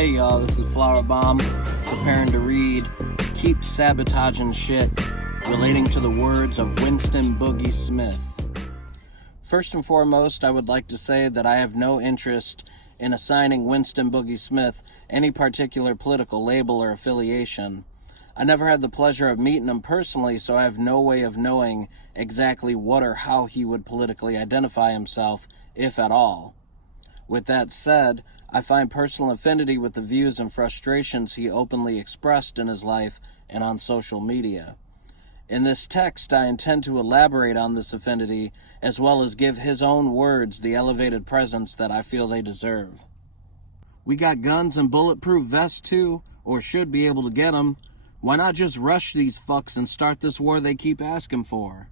Hey y'all, this is Flower Bomb, preparing to read Keep Sabotaging Shit, relating to the words of Winston Boogie Smith. First and foremost, I would like to say that I have no interest in assigning Winston Boogie Smith any particular political label or affiliation. I never had the pleasure of meeting him personally, so I have no way of knowing exactly what or how he would politically identify himself, if at all. With that said, I find personal affinity with the views and frustrations he openly expressed in his life and on social media. In this text, I intend to elaborate on this affinity, as well as give his own words the elevated presence that I feel they deserve. We got guns and bulletproof vests too, or should be able to get them. Why not just rush these fucks and start this war they keep asking for?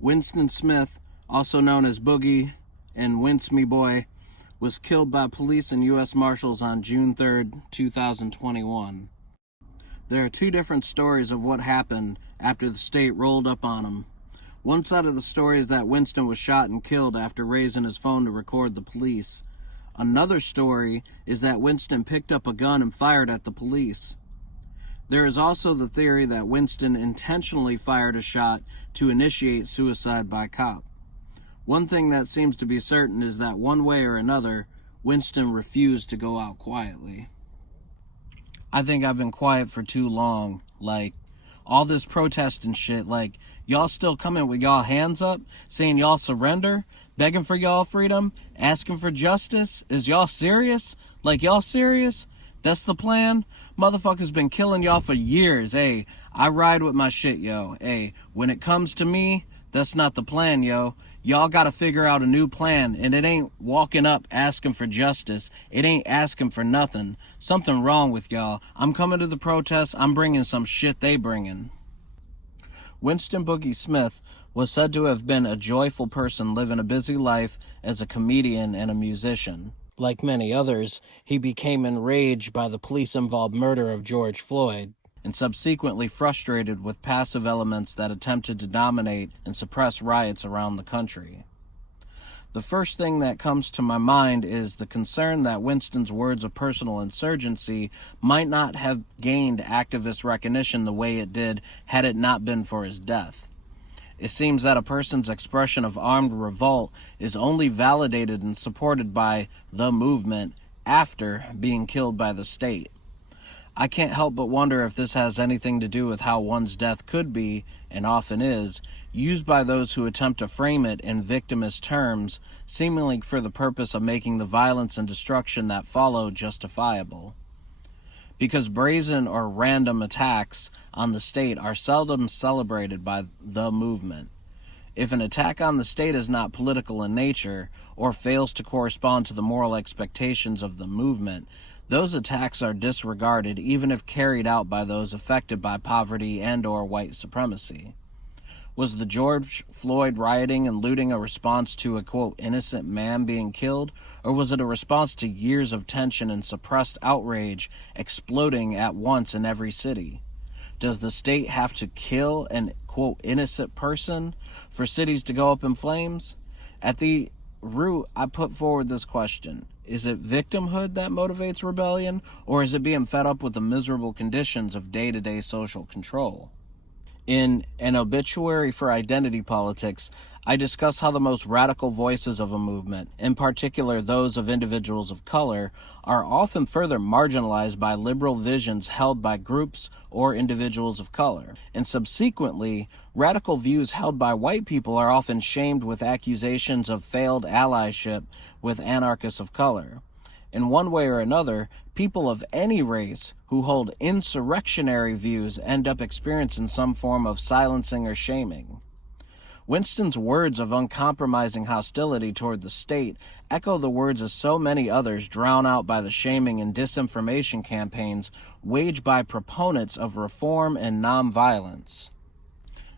Winston Smith, also known as Boogie and Wince Me Boy, was killed by police and U.S. Marshals on June 3rd, 2021. There are two different stories of what happened after the state rolled up on him. One side of the story is that Winston was shot and killed after raising his phone to record the police. Another story is that Winston picked up a gun and fired at the police. There is also the theory that Winston intentionally fired a shot to initiate suicide by cop. One thing that seems to be certain is that one way or another, Winston refused to go out quietly. I think I've been quiet for too long. All this protest and shit, y'all still coming with y'all hands up, saying y'all surrender, begging for y'all freedom, asking for justice? Is y'all serious? Y'all serious? That's the plan? Motherfuckers been killing y'all for years, I ride with my shit, yo. When it comes to me, that's not the plan, yo. Y'all gotta figure out a new plan, and it ain't walking up asking for justice. It ain't asking for nothing. Something wrong with y'all. I'm coming to the protests. I'm bringing some shit they bringing. Winston Boogie Smith was said to have been a joyful person living a busy life as a comedian and a musician. Like many others, he became enraged by the police-involved murder of George Floyd, and subsequently frustrated with passive elements that attempted to dominate and suppress riots around the country. The first thing that comes to my mind is the concern that Winston's words of personal insurgency might not have gained activist recognition the way it did had it not been for his death. It seems that a person's expression of armed revolt is only validated and supported by the movement after being killed by the state. I can't help but wonder if this has anything to do with how one's death could be, and often is, used by those who attempt to frame it in victimist terms, seemingly for the purpose of making the violence and destruction that follow justifiable. Because brazen or random attacks on the state are seldom celebrated by the movement. If an attack on the state is not political in nature, or fails to correspond to the moral expectations of the movement, those attacks are disregarded even if carried out by those affected by poverty and/or white supremacy. Was the George Floyd rioting and looting a response to a, quote, innocent man being killed, or was it a response to years of tension and suppressed outrage exploding at once in every city? Does the state have to kill an, quote, innocent person for cities to go up in flames? At the root, I put forward this question. Is it victimhood that motivates rebellion, or is it being fed up with the miserable conditions of day-to-day social control? In An Obituary for Identity Politics, I discuss how the most radical voices of a movement, in particular those of individuals of color, are often further marginalized by liberal visions held by groups or individuals of color. And subsequently, radical views held by white people are often shamed with accusations of failed allyship with anarchists of color. In one way or another, people of any race who hold insurrectionary views end up experiencing some form of silencing or shaming. Winston's words of uncompromising hostility toward the state echo the words of so many others drowned out by the shaming and disinformation campaigns waged by proponents of reform and nonviolence.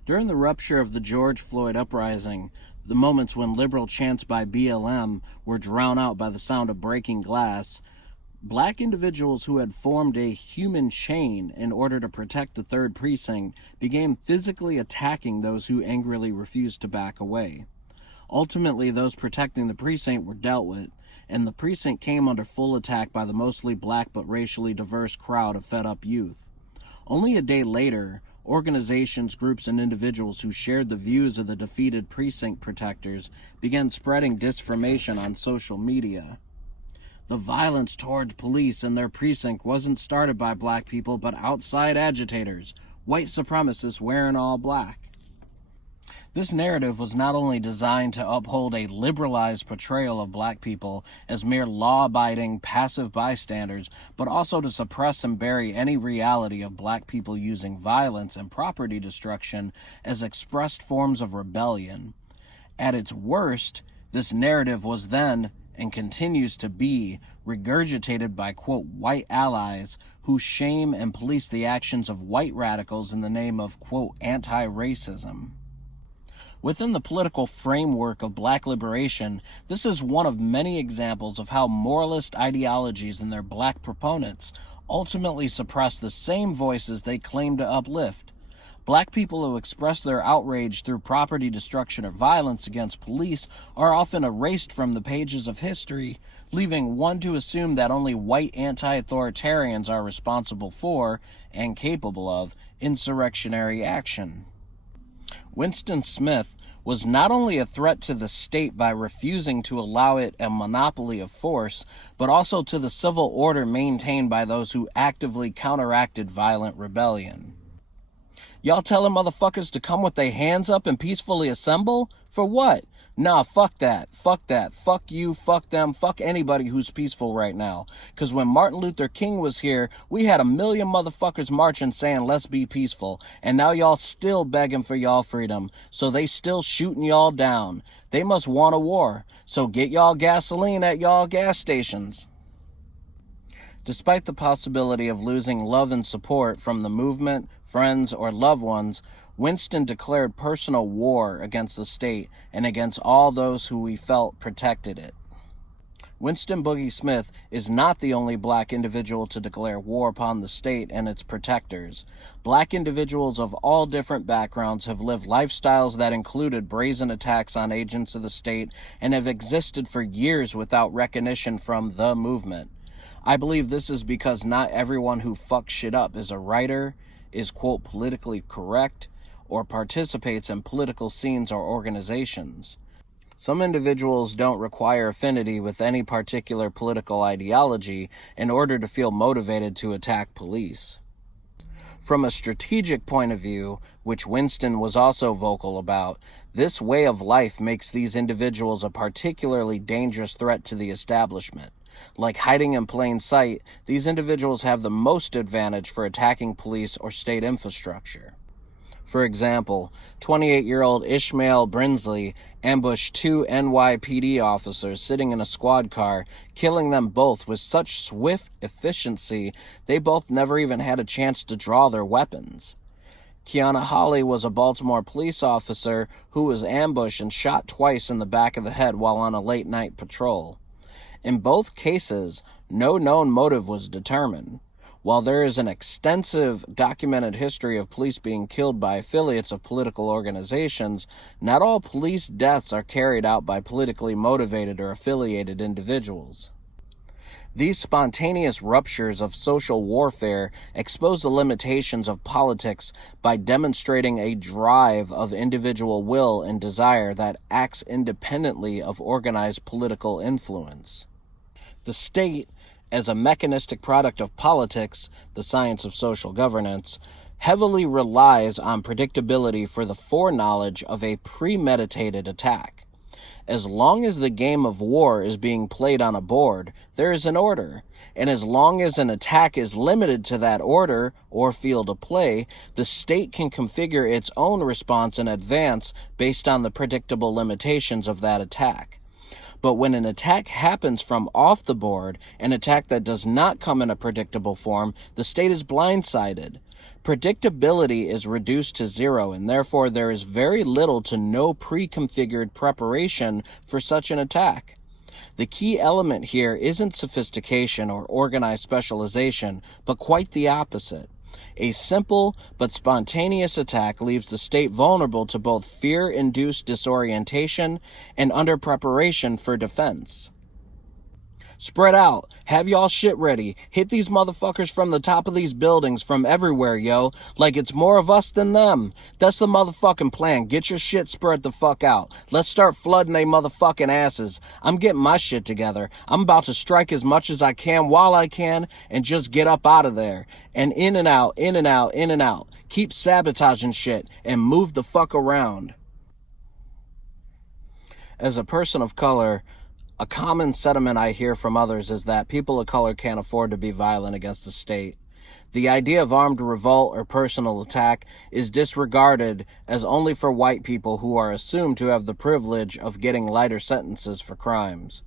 During the rupture of the George Floyd uprising, the moments when liberal chants by BLM were drowned out by the sound of breaking glass, Black individuals who had formed a human chain in order to protect the 3rd Precinct began physically attacking those who angrily refused to back away. Ultimately, those protecting the precinct were dealt with, and the precinct came under full attack by the mostly black but racially diverse crowd of fed-up youth. Only a day later, organizations, groups, and individuals who shared the views of the defeated precinct protectors began spreading disinformation on social media. The violence toward police and their precinct wasn't started by black people, but outside agitators, white supremacists wearing all black. This narrative was not only designed to uphold a liberalized portrayal of black people as mere law-abiding, passive bystanders, but also to suppress and bury any reality of black people using violence and property destruction as expressed forms of rebellion. At its worst, this narrative was then, and continues to be, regurgitated by, quote, white allies who shame and police the actions of white radicals in the name of, quote, anti-racism. Within the political framework of black liberation, this is one of many examples of how moralist ideologies and their black proponents ultimately suppress the same voices they claim to uplift. Black people who express their outrage through property destruction or violence against police are often erased from the pages of history, leaving one to assume that only white anti-authoritarians are responsible for, and capable of, insurrectionary action. Winston Smith was not only a threat to the state by refusing to allow it a monopoly of force, but also to the civil order maintained by those who actively counteracted violent rebellion. Y'all telling motherfuckers to come with their hands up and peacefully assemble? For what? Nah, fuck that. Fuck that. Fuck you, fuck them, fuck anybody who's peaceful right now. Because when Martin Luther King was here, we had 1 million motherfuckers marching saying, let's be peaceful. And now y'all still begging for y'all freedom. So they still shooting y'all down. They must want a war. So get y'all gasoline at y'all gas stations. Despite the possibility of losing love and support from the movement, friends, or loved ones, Winston declared personal war against the state and against all those who he felt protected it. Winston Boogie Smith is not the only black individual to declare war upon the state and its protectors. Black individuals of all different backgrounds have lived lifestyles that included brazen attacks on agents of the state and have existed for years without recognition from the movement. I believe this is because not everyone who fucks shit up is a writer, is, quote, politically correct, or participates in political scenes or organizations. Some individuals don't require affinity with any particular political ideology in order to feel motivated to attack police. From a strategic point of view, which Winston was also vocal about, this way of life makes these individuals a particularly dangerous threat to the establishment. Like hiding in plain sight, these individuals have the most advantage for attacking police or state infrastructure. For example, 28-year-old Ishmael Brinsley ambushed 2 NYPD officers sitting in a squad car, killing them both with such swift efficiency they both never even had a chance to draw their weapons. Kiana Hawley was a Baltimore police officer who was ambushed and shot twice in the back of the head while on a late-night patrol. In both cases, no known motive was determined. While there is an extensive documented history of police being killed by affiliates of political organizations, not all police deaths are carried out by politically motivated or affiliated individuals. These spontaneous ruptures of social warfare expose the limitations of politics by demonstrating a drive of individual will and desire that acts independently of organized political influence. The state, as a mechanistic product of politics, the science of social governance, heavily relies on predictability for the foreknowledge of a premeditated attack. As long as the game of war is being played on a board, there is an order, and as long as an attack is limited to that order or field of play, the state can configure its own response in advance based on the predictable limitations of that attack. But when an attack happens from off the board, an attack that does not come in a predictable form, the state is blindsided. Predictability is reduced to zero, and therefore there is very little to no pre-configured preparation for such an attack. The key element here isn't sophistication or organized specialization, but quite the opposite. A simple but spontaneous attack leaves the state vulnerable to both fear-induced disorientation and under preparation for defense. Spread out. Have y'all shit ready. Hit these motherfuckers from the top of these buildings from everywhere, yo. Like it's more of us than them. That's the motherfucking plan. Get your shit spread the fuck out. Let's start flooding they motherfucking asses. I'm getting my shit together. I'm about to strike as much as I can while I can and just get up out of there. And in and out, in and out, in and out. Keep sabotaging shit and move the fuck around. As a person of color, a common sentiment I hear from others is that people of color can't afford to be violent against the state. The idea of armed revolt or personal attack is disregarded as only for white people who are assumed to have the privilege of getting lighter sentences for crimes.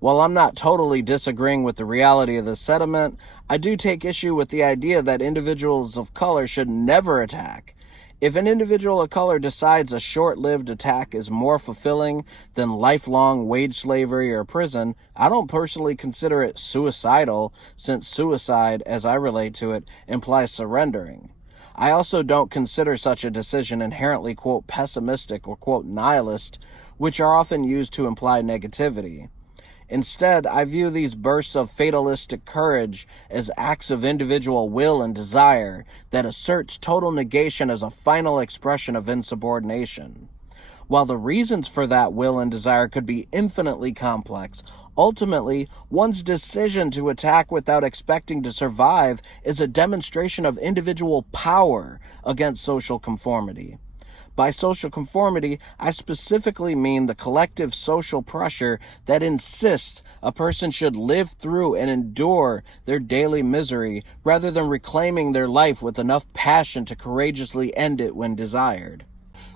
While I'm not totally disagreeing with the reality of this sentiment, I do take issue with the idea that individuals of color should never attack. If an individual of color decides a short-lived attack is more fulfilling than lifelong wage slavery or prison, I don't personally consider it suicidal, since suicide, as I relate to it, implies surrendering. I also don't consider such a decision inherently, quote, pessimistic or, quote, nihilist, which are often used to imply negativity. Instead, I view these bursts of fatalistic courage as acts of individual will and desire that asserts total negation as a final expression of insubordination. While the reasons for that will and desire could be infinitely complex, ultimately, one's decision to attack without expecting to survive is a demonstration of individual power against social conformity. By social conformity, I specifically mean the collective social pressure that insists a person should live through and endure their daily misery rather than reclaiming their life with enough passion to courageously end it when desired.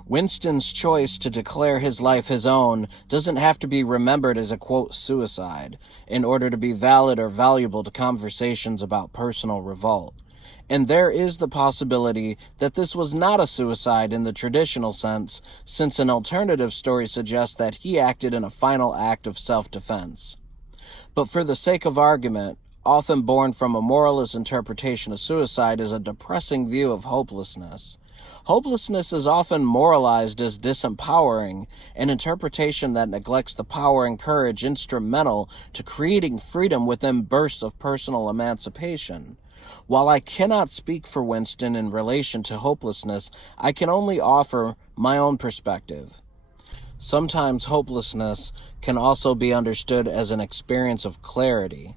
Winston's choice to declare his life his own doesn't have to be remembered as a, quote, suicide in order to be valid or valuable to conversations about personal revolt. And there is the possibility that this was not a suicide in the traditional sense, since an alternative story suggests that he acted in a final act of self-defense. But for the sake of argument, often born from a moralist interpretation of suicide is a depressing view of hopelessness. Hopelessness is often moralized as disempowering, an interpretation that neglects the power and courage instrumental to creating freedom within bursts of personal emancipation. While I cannot speak for Winston in relation to hopelessness, I can only offer my own perspective. Sometimes hopelessness can also be understood as an experience of clarity,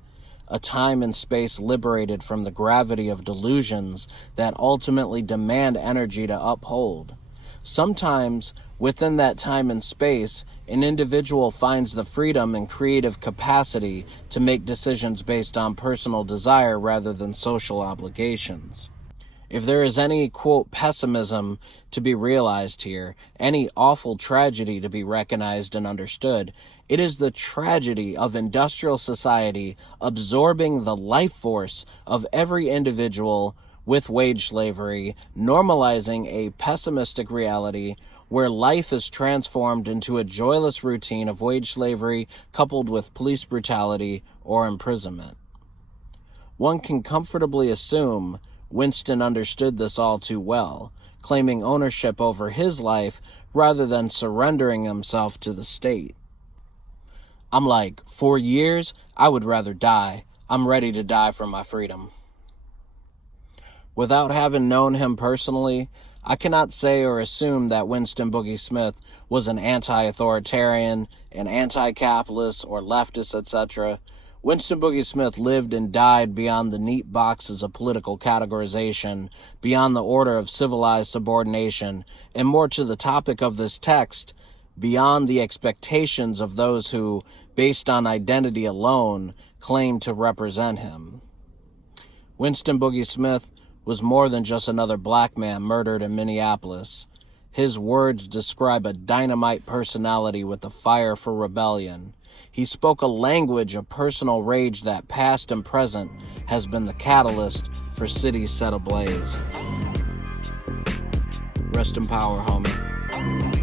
a time and space liberated from the gravity of delusions that ultimately demand energy to uphold. Sometimes, within that time and space, an individual finds the freedom and creative capacity to make decisions based on personal desire rather than social obligations. If there is any, quote, pessimism to be realized here, any awful tragedy to be recognized and understood, it is the tragedy of industrial society absorbing the life force of every individual with wage slavery, normalizing a pessimistic reality where life is transformed into a joyless routine of wage slavery coupled with police brutality or imprisonment. One can comfortably assume Winston understood this all too well, claiming ownership over his life rather than surrendering himself to the state. I'm like, 4 years? I would rather die. I'm ready to die for my freedom. Without having known him personally, I cannot say or assume that Winston Boogie Smith was an anti-authoritarian, an anti-capitalist, or leftist, etc. Winston Boogie Smith lived and died beyond the neat boxes of political categorization, beyond the order of civilized subordination, and more to the topic of this text, beyond the expectations of those who, based on identity alone, claim to represent him. Winston Boogie Smith was more than just another black man murdered in Minneapolis. His words describe a dynamite personality with a fire for rebellion. He spoke a language of personal rage that, past and present, has been the catalyst for cities set ablaze. Rest in power, homie.